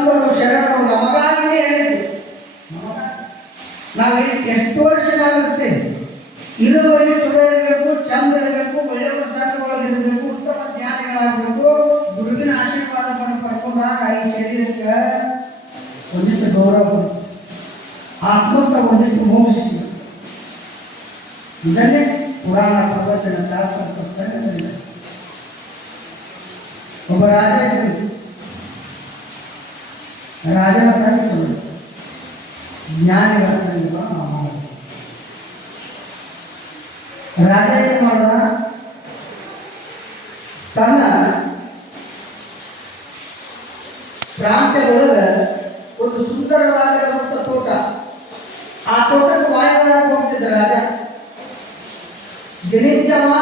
ಸಂತರು ಶರಣರು ನಮಗಾಗಿಯೇ ಹೇಳಿದ್ರು ನಾವು ಎಷ್ಟು ವರ್ಷಗಳಾಗುತ್ತೆ. ಇಳುವರಿ ಚಲೋ ಇರಬೇಕು, ಚಂದ ಇರಬೇಕು, ಒಳ್ಳೆಯ ಪ್ರಸಾದಗಳಾಗಿರಬೇಕು ಉತ್ತಮ ಜ್ಞಾನಿಗಳಾಗಬೇಕು ಗುರುವಿನ ಆಶೀರ್ವಾದವನ್ನು ಪಡ್ಕೊಂಡಾಗ ಈ ಶರೀರಕ್ಕೆ ಒಂದಿಷ್ಟು ಗೌರವ ಆಕೃತ ಆತ್ಮಕ್ಕೆ ಒಂದಿಷ್ಟು ಮೋಕ್ಷಿಸಿ. ಇದನ್ನೇ ಪುರಾಣ ಪ್ರವಚನ ಶಾಸ್ತ್ರ ಒಬ್ಬ ರಾಜ ಇರ್ಬೇಕು ರಾಜನ ಸಂಘ ಚಲೋ ಜ್ಞಾನಿಗಳ ಸಂಘ ನಾವು ಮಾಡಬೇಕು. ರಾಜ ಏನ್ ಮಾಡ್ದ ತನ್ನ ಪ್ರಾಂತ್ಯದೊಳಗ ಒಂದು ಸುಂದರವಾಗಿರುವಂತ ತೋಟ ಆ ತೋಟಕ್ಕೆ ವಾಯುವಾಗಿ ಹೋಗ್ತಿದ್ದ ರಾಜ ಗಿರಿಜವ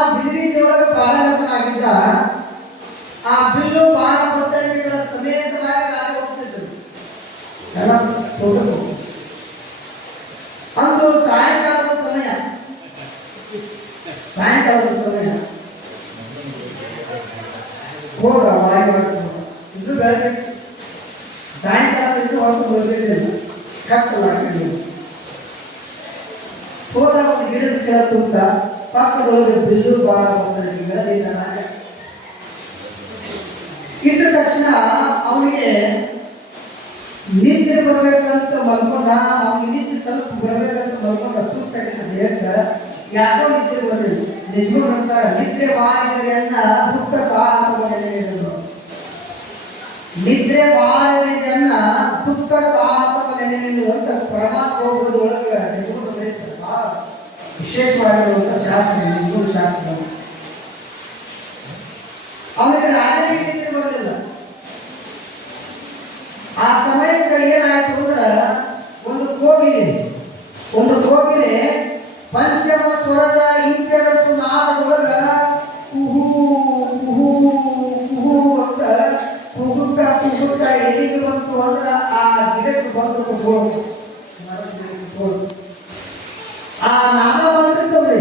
ಸಾಯಂಕಾಲದ ಸಮಯ ಹೋಗ ವಾಯು ಇದು ಬೆಳಗ್ಗೆ ಸಾಯಂಕಾಲ ಇದು ಹೊರಟು ಬರಲಿಲ್ಲ ಕತ್ತಲಾಗಿ ಹೋದ ಒಂದು ಗಿಡದ ಕೆಳ ಕೂತ ಪಕ್ಕದೊಳಗೆ ಬಿಲ್ಲು ಬಾಳ ಹೋಗ್ತಾರೆ ರಾಜ ಇದ್ದ ತಕ್ಷಣ ಅವನಿಗೆ ನಿದ್ದೆ ಬರ್ಬೇಕಂತ ಮಲ್ಕೊಂಡ ಅವ್ನಿಗೆ ನಿದ್ದೆ ಸ್ವಲ್ಪ ಬರ್ಬೇಕಂತ ಮಲ್ಕೊಂಡ ಸುಸ್ತಾಗಿದ್ದ ದೇಹಕ್ಕೆ ಯಾಕೋ ನಿದ್ದೆ ಬಂದಿಲ್ಲ ನಿಜವಾಗ್ಲೂ ಅಂತಾರ ನಿದ್ರೆ ಬಾರಿದರೆಯನ್ನ ಹುಟ್ಟ ಸಾಹಸವನ್ನೆಲೆಯುವುದು ನಿದ್ರೆ ಬಾರಿದೆಯನ್ನ ದುಃಖ ಸಾಹಸವ ಅಂತ ಪರಮಾತ್ಮ ಹೋಗೋದು ನಿಜವಾಗ್ಲೂ ಬರೀತಾರೆ. ಬಹಳ ವಿಶೇಷವಾಗಿರುವಂತ ಶಾಸ್ತ್ರ ನಿಜವಾಗ್ಲೂ ಶಾಸ್ತ್ರ ಅವನಿಗೆ ರಾಜನಿಗೆ ನಿದ್ರೆ ಬರಲಿಲ್ಲ ಆ ಸಮಯಕ್ಕೆ ಏನಾಯ್ತು ಅಂದ್ರೆ ಒಂದು ಕೋಗಿಲೆ ಒಂದು ಕೋಗಿಲೆ ಪಂಚಮ ಸ್ವರದ ಇಂಚರಸು ನಾದದೊಳಗ ಕುಹು ಕುಹು ಕುಹು ಅಂತ ಕುಹುತ್ತ ಕುಹುತ್ತ ಎಲ್ಲಿಗೆ ಬಂತು ಅಂದ್ರೆ ಆ ಗಿಡಕ್ಕೆ ಬಂದು ಕುತ್ಕೊಂಡು ಆ ನಾದ ಬಂದಿರ್ತವ್ರಿ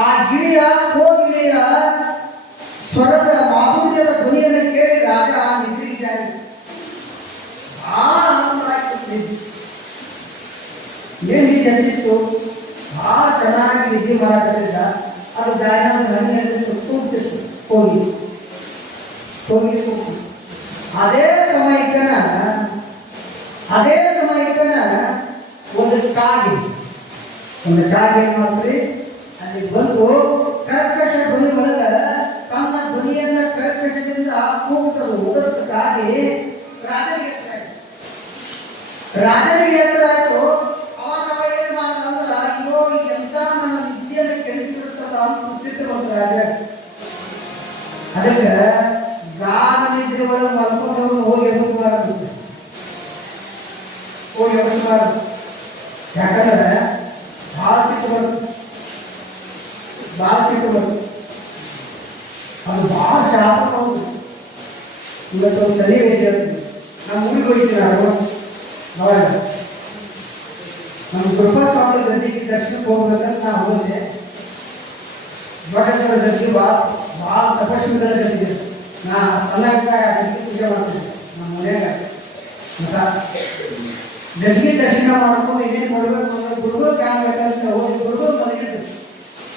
ಆ ಗಿಳಿಯ ಕೋಗಿಲೆಯ ಸ್ವರದ ಮಾಧುರ್ಯದ ಧ್ವನಿಯನ್ನು ಕೇಳಿ ರಾಜ ನಿದ್ರಿ ಜಾರಿ ಭಾಳ ಆನಂದ ಆಯ್ತು ಏನು ನಿದ್ದೆ ಅಂತಿತ್ತು ಭಾಳ ಚೆನ್ನಾಗಿ ನಿದ್ದೆ ಮಾಡಾಕತ್ತಿದ್ದ ಅದು ಗಾಯನ ನನಗೆ ನಡೆದಿತ್ತು ಕೂಗ್ತಿತ್ತು ಹೋಗಿ ಹೋಗಿ ಕೂಗ್ತಿತ್ತು. ಅದೇ ಸಮಯಕ್ಕನ ಅದೇ ಸಮಯಕ್ಕನ ಒಂದು ಕಾಗಿ ಒಂದು ಕಾಗಿ ಏನು ಮಾಡ್ತೀರಿ ಅಲ್ಲಿ ಬಂದು ಕರ್ಕಶ ಧ್ವನಿ ಒಳಗ ತನ್ನ ಧ್ವನಿಯನ್ನ ಕರ್ಕಶದಿಂದ ಕೂಗುತ್ತದೆ ಉದರ್ತ ಕಾಗಿ ರಾಜನಿಗೆ ಎತ್ತರ ಆಯ್ತು. ರಾಜನಿಗೆ ಎತ್ತರ ಆಯ್ತು ಅವಾಗ ಅವ ಏನ್ ಮಾಡ್ದ ಅಂದ್ರ ಅಯ್ಯೋ ಎಂತ ನನ್ನ ವಿದ್ಯೆಯನ್ನು ಕೆಡಿಸಿಬಿಡುತ್ತಲ್ಲ ಅಂತ ಸಿಟ್ಟು ಬಂತು ರಾಜ ಅದಕ್ಕೆ ಗಾಢ ನಿದ್ರೆ ಒಳಗೆ ಮಲ್ಕೊಂಡವ್ರು ಹೋಗಿ ಎಬ್ಬಿಸಬಾರದು ಹೋಗಿ ಎಬ್ಬಿಸಬಾರದು ಯಾಕಂದ್ರೆ ಭಾಳ ಸಿಟ್ಟು ಬರುತ್ತೆ ಭಾಳ ಸಿಟ್ಟು ಬರುತ್ತೆ ಅದು ಭಾಳ ಶಾಪ ಹೌದು ಇವತ್ತು ಒಂದು ಸರಿ ನಾವು ನಾವೆ ಊರಿಗೆ ನಾನು ಅವಾಗ ನಮ್ಮ ಕೃಪಾ ಸ್ವಾಮಿ ಗದ್ದಿಗೆ ದರ್ಶನಕ್ಕೆ ಹೋಗ್ಬೇಕಂತ ನಾ ಹೋದೆ. ದೊಡ್ಡೇಶ್ವರ ಗದ್ದಿ ಭಾಳ ಭಾಳ ತಪಸ್ವಿಗಳ ಗದ್ದಿಗೆ ನಾ ಇದ್ದಾಗ ಗದ್ದಿ ಪೂಜೆ ಮಾಡ್ತೀನಿ ನಮ್ಮ ಮನೆಯಾಗ. ಮತ್ತು ಗದ್ದಿ ದರ್ಶನ ಮಾಡ್ಕೊಂಡು ಏನೇನು ಬರ್ಬೇಕು ಅಂದ್ರೆ ಗುರುಗಳು ಕಾಣಬೇಕಂತ ಹೋಗಿ ಗುರುಗಳು ಮಲಗಿದ್ರು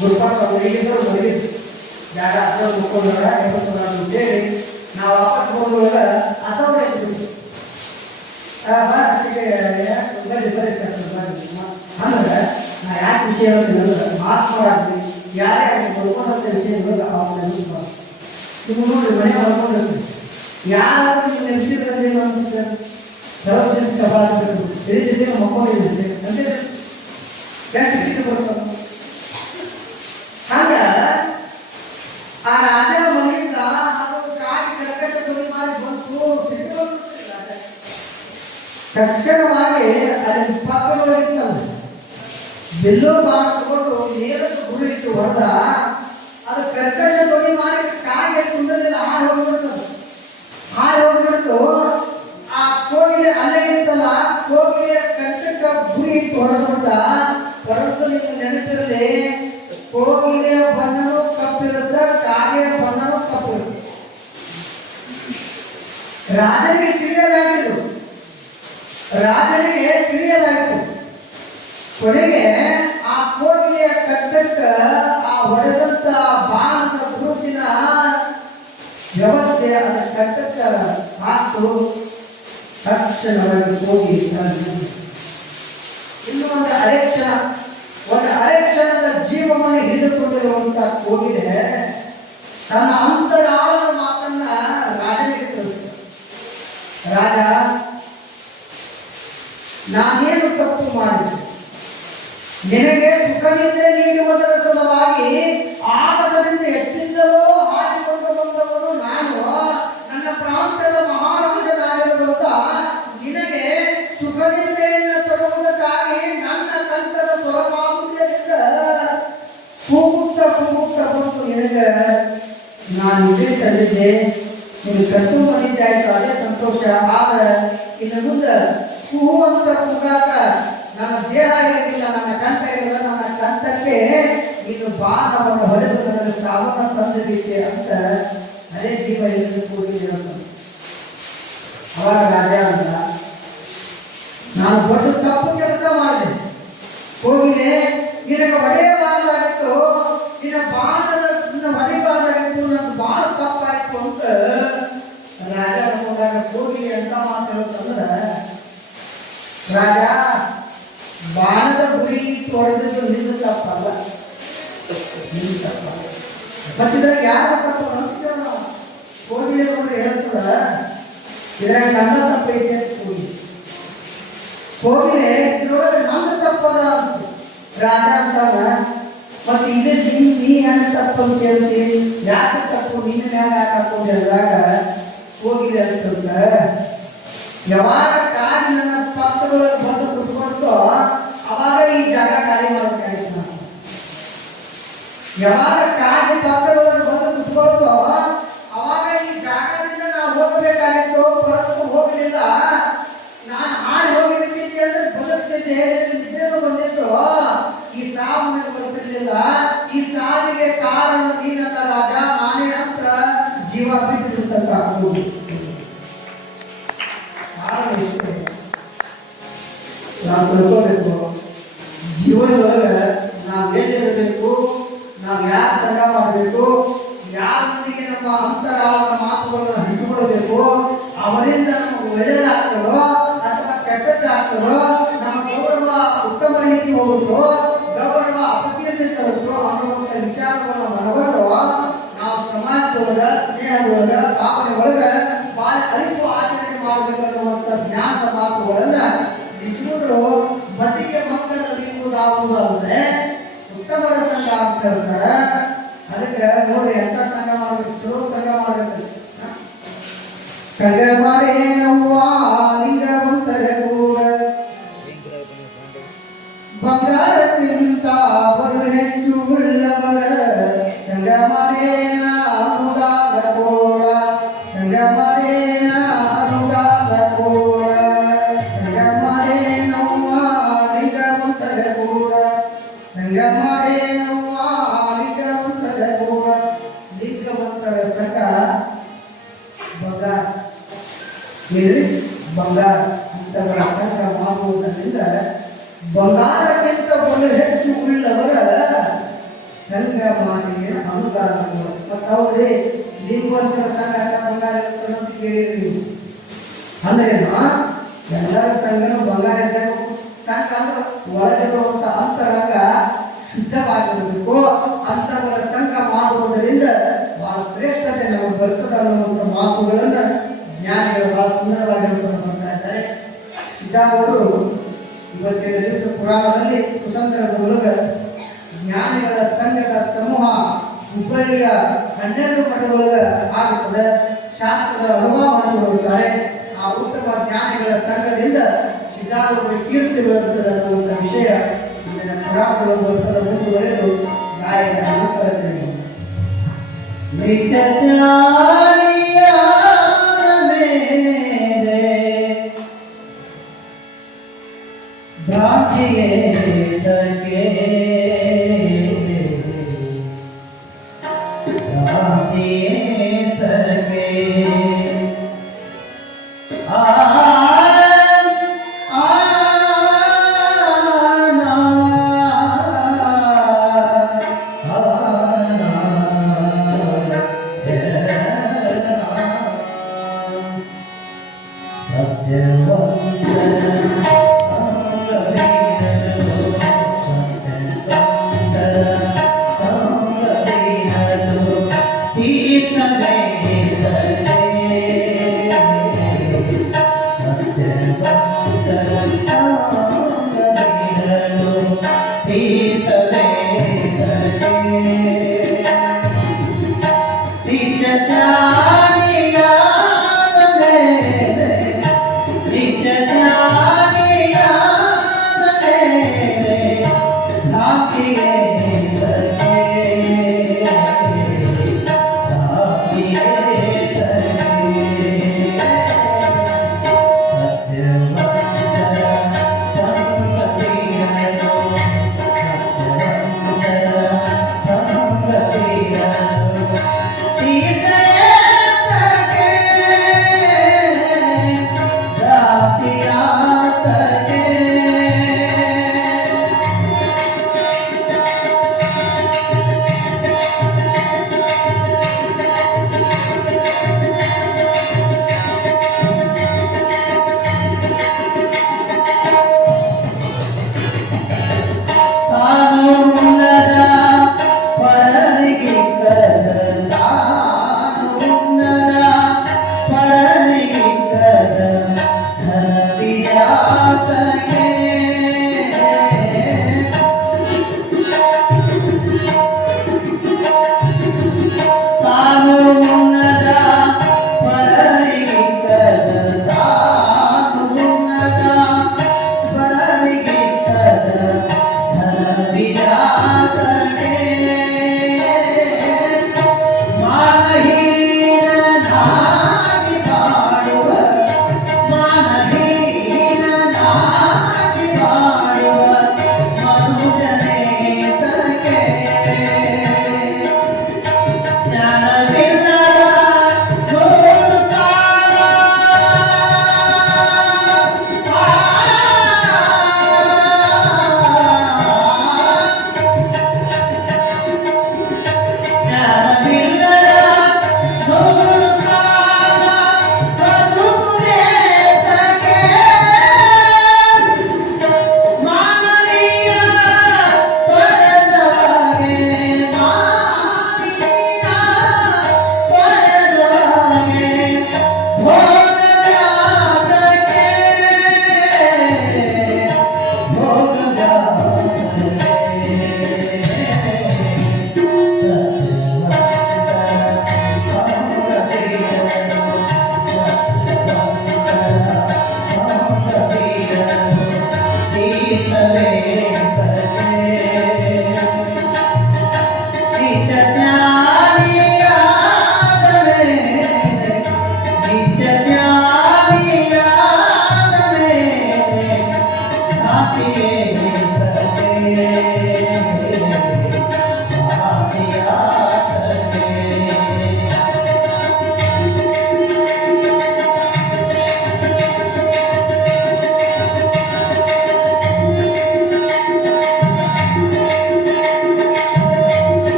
ಗುರುಪಾ ಮಲಗಿದ್ರು ಮಲಗಿದ್ರು ಯಾರ ಹತ್ರ ಮುಕ್ಕೊಂಡ್ರ ಕೆಲಸ ಅಂತೇಳಿ ನಾವು ವಾಪಸ್ ಹೋಗುವಾಗ ಇದ್ಬಿಟ್ಟು ಅಂದ್ರೆ, ನಾ ಯಾಕೆ ವಿಷಯ ಮಹಾತ್ಮರಾಗ್ಲಿ ಯಾರೇ ಆಗಲಿ ಬರ್ಕೊಂಡಂಥ ವಿಷಯಗಳು ನೆನಪಿಸ್ಬಾರ್ದು ನೀವು ನೋಡ್ರಿ ಮನೆ ಬರ್ಕೊಂಡಿರ್ತೀವಿ ಯಾರಾದ್ರೂ ನೀವು ನೆನೆಸಿದ್ರೆ ಏನು ಅನ್ಸುತ್ತೆ ಸರ್ವಜನ ಕಬಾಳಿಸ್ಬೇಕು ತಿಳಿದಿದೆ ಮಕ್ಕೊಂಡಿರುತ್ತೆ ಅಂದ್ರೆ ಕೆಟ್ಟ ಸಿಟ್ಟು ಬರ್ತದೆ ಹಂಗ? ತಕ್ಷಣವಾಗಿ ಅಲ್ಲಿ ಪಕ್ಕದೊಳಗಿತ್ತಲ್ಲ ಬೆಲ್ಲೋ ಬಾಣ ತಗೊಂಡು ನೇರಕ್ಕೆ ಗುರಿ ಇಟ್ಟು ಹೊಡೆದ, ಅದು ಕರ್ಕಶ ಧ್ವನಿ ಮಾಡಿ ಕಾಗೆ ಕುಂಡಲಿಲ್ಲ, ಹಾಳು ಹೋಗ್ಬಿಡ್ತದೆ. ಹಾಳು ಹೋಗ್ಬಿಡ್ತು. ಆ ಕೋಗಿಲೆ ಅಲ್ಲೇ ಇತ್ತಲ್ಲ ಕೋಗಿಲೆ ಕಟ್ಟಕ್ಕ ಗುರಿ ಇಟ್ಟು ಹೊಡೆದ್ಬಿಟ್ಟ ಹೊಡೆದು ನಿಮ್ಗೆ ನೆನಪಿರಲಿ, ಕೋಗಿಲೆಯ ಬಣ್ಣನು ಕಪ್ಪಿರುತ್ತೆ, ಕಾಗೆಯ ಬಣ್ಣನು ಕಪ್ಪಿರುತ್ತೆ. ರಾಜನಿಗೆ ತಕ್ಷಣವಾಗಿ ಹೋಗಿ ತಂದು ಇನ್ನು ಒಂದು ಅರೆಕ್ಷಣ ಒಂದು ಅರೆಕ್ಷಣದ ಜೀವವನ್ನು ಹಿಡಿದುಕೊಂಡಿರುವಂತ ಕೋಗಿಲೆ ತನ್ನ ನಾನು ಇದೇ ತಂದಿದ್ದೆ ನಿಮ್ಗೆ ಕಟ್ಟು ಬಂದಿದ್ದಾಯ್ತು ಅದೇ ಸಂತೋಷ ಆದ್ರೆ ಇನ್ನು ಮುಂದೆ ಕೂಗುವಂತ ಕೂಗಾಕ ನನ್ನ ದೇಹ ಇರಲಿಲ್ಲ ನನ್ನ ಕಂಠ ಇರಲಿಲ್ಲ ನನ್ನ ಕಂಠಕ್ಕೆ ನೀನು ಬಾಣವನ್ನು ಹೊಡೆದು ನನಗೆ ಸಾವನ್ನ ತಂದಿದ್ದೀತೆ ಅಂತ ಅದೇ ಜೀವ ಹಿಡಿದು ಕೂಗಿದ್ದೀರಂತ ಅವಾಗ ರಾಜ ಅಂದ ನಾನು ದೊಡ್ಡ ತಪ್ಪು ಕೆಲಸ ಮಾಡಿದೆ ಹೋಗಿದೆ ನಿನಗೆ ಹೊಡೆಯಬಾರ್ದಾಗಿತ್ತು ನಿನ್ನ ಬಾಣದ ನಿನ್ನ ಹೊಡೆಯಬಾರ್ದಾಗಿತ್ತು ನನ್ನ ಬಾಣ ತಪ್ಪಾಯ್ತು ಅಂತ ರಾಜ ನೋಡಿದಾಗ ಹೋಗಿ ಅಂತ ಮಾತಾಡುತ್ತಂದ್ರೆ ರಾಜ, ಬಾಣದ ಗುರಿ ತೊಳೆದು ನಿನ್ನ ತಪ್ಪಲ್ಲ. ನಿನ್ನ ತಪ್ಪಲ್ಲ. ಮತ್ತಿದ್ರೆ ಯಾರ ತಪ್ಪು ಅಂತ ಹೋಗಿ ನೋಡಿ ಹೇಳ್ತಾರ ಇದ್ರಾಗ ನನ್ನ ತಪ್ಪೈತೆ ಅಂತ ಹೋಗಿ ಹೋಗಿಲೆ ಇದ್ರೊಳಗೆ ನನ್ನ ತಪ್ಪದ ಅಂತ. ರಾಜ ಅಂತಾನ ಮತ್ತೆ ಇದೇ ನೀ ನೀ ಯಾಕೆ ತಪ್ಪು ಅಂತ ಹೇಳ್ತಿ? ಯಾಕೆ ತಪ್ಪು? ಮ್ಯಾಗ ಯಾಕೆ ಹಾಕೊಂಡು ಹೇಳಿದಾಗ ಹೋಗಿಲೆ ಅಂತಂದ ಯಾವಾಗ ಜಾಗ ಖಾಲಿ ಮಾಡ್ಬೇಕಾಗಿತ್ತು ನಾವು ಯಾವಾಗ ಕಾಜಿ ಪಕ್ಕದೊಳಗೆ ಬಂದು ಕುತ್ಕೊಳ್ಳೋದು ಅವಾಗ ಈ ಜಾಗದಿಂದ ನಾವು ಹೋಗಬೇಕಾಗಿತ್ತು ಹೊರತು ಹೋಗಲಿಲ್ಲ. ನಾನು ಹಾಳು ಹೋಗಿಬಿಟ್ಟಿದ್ದೆ ಅಂದ್ರೆ ಬದುಕ್ತಿದ್ದೆ. ರೀತಿ ಹೋಗುತ್ತೋ ಗೌರವ ಅಪಕೀರ್ತಿ ತರುತ್ತೋ ಅನ್ನುವಂಥ ವಿಚಾರವನ್ನು ಮನಗೊಂಡು ನಾವು ಸಮಾಜದೊಳಗ ಸ್ನೇಹದೊಳಗ ಭಾವನೆ ಒಳಗ ಬಹಳ ಅರಿವು ಆಚರಣೆ ಮಾಡಬೇಕು ಅನ್ನುವಂಥ ಜ್ಞಾನದ ಮಾತುಗಳನ್ನ ഭംഗാരത്തിൽ താപുരുണച്ചുള്ളവർ സംഗമമേ ಅನುದಾನ ಮತ್ತು ಹೌದ್ರಿ ಸಂಘ ಬಂಗಾರ ಇರ್ತದೆ ಅಂತ ಕೇಳಿರಿ ನೀವು ಅಂದ್ರೇನು ಎಲ್ಲರ ಸಂಘನೂ ಬಂಗಾರ ಇದ್ದಾಗ ಸಂಘ ಅಂದ್ರೆ ಒಳಗಿರುವಂತ ಅಂತರಂಗ ಶುದ್ಧವಾಗಿರಬೇಕು. ಅಂತವರ ಸಂಘ ಮಾಡುವುದರಿಂದ ಬಹಳ ಶ್ರೇಷ್ಠತೆ ನಮಗೆ ಬರ್ತದೆ ಅನ್ನುವಂಥ ಮಾತುಗಳನ್ನು ಜ್ಞಾನಿಗಳು ಬಹಳ ಸುಂದರವಾಗಿ ಹೇಳ್ಕೊಂಡು ಬರ್ತಾ ಇದ್ದಾರೆ. ಸಿದ್ಧಾರೂಢರು ಇವತ್ತಿನ ದಿವಸ ಪುರಾಣದಲ್ಲಿ ಸುಸಂದರ್ಭದೊಳಗ ಜ್ಞಾನಿಗಳ ಸಂಘದ ಸಮೂಹ ಹುಬ್ಬಳ್ಳಿಯ ಹನ್ನೆರಡು ಮಠದೊಳಗ ಆಗುತ್ತದೆ ಶಾಸ್ತ್ರದ ಅನುಭವ ಮಾಡಿಕೊಳ್ಳುತ್ತಾರೆ ಆ ಉತ್ತಮ ಜ್ಞಾನಿಗಳ ಸಂಘದಿಂದ ಸಿದ್ಧಾರೂಢರು ಕೀರ್ತಿ ಬರುತ್ತದೆ ವಿಷಯ ಇಂದಿನ ಪುರಾಣದೊಳಗೆ ಬರ್ತದೆ ಮುಂದುವರೆದು ಗಾಯಕ ನಂತರ ತಿಳಿಯುವುದು. Santa.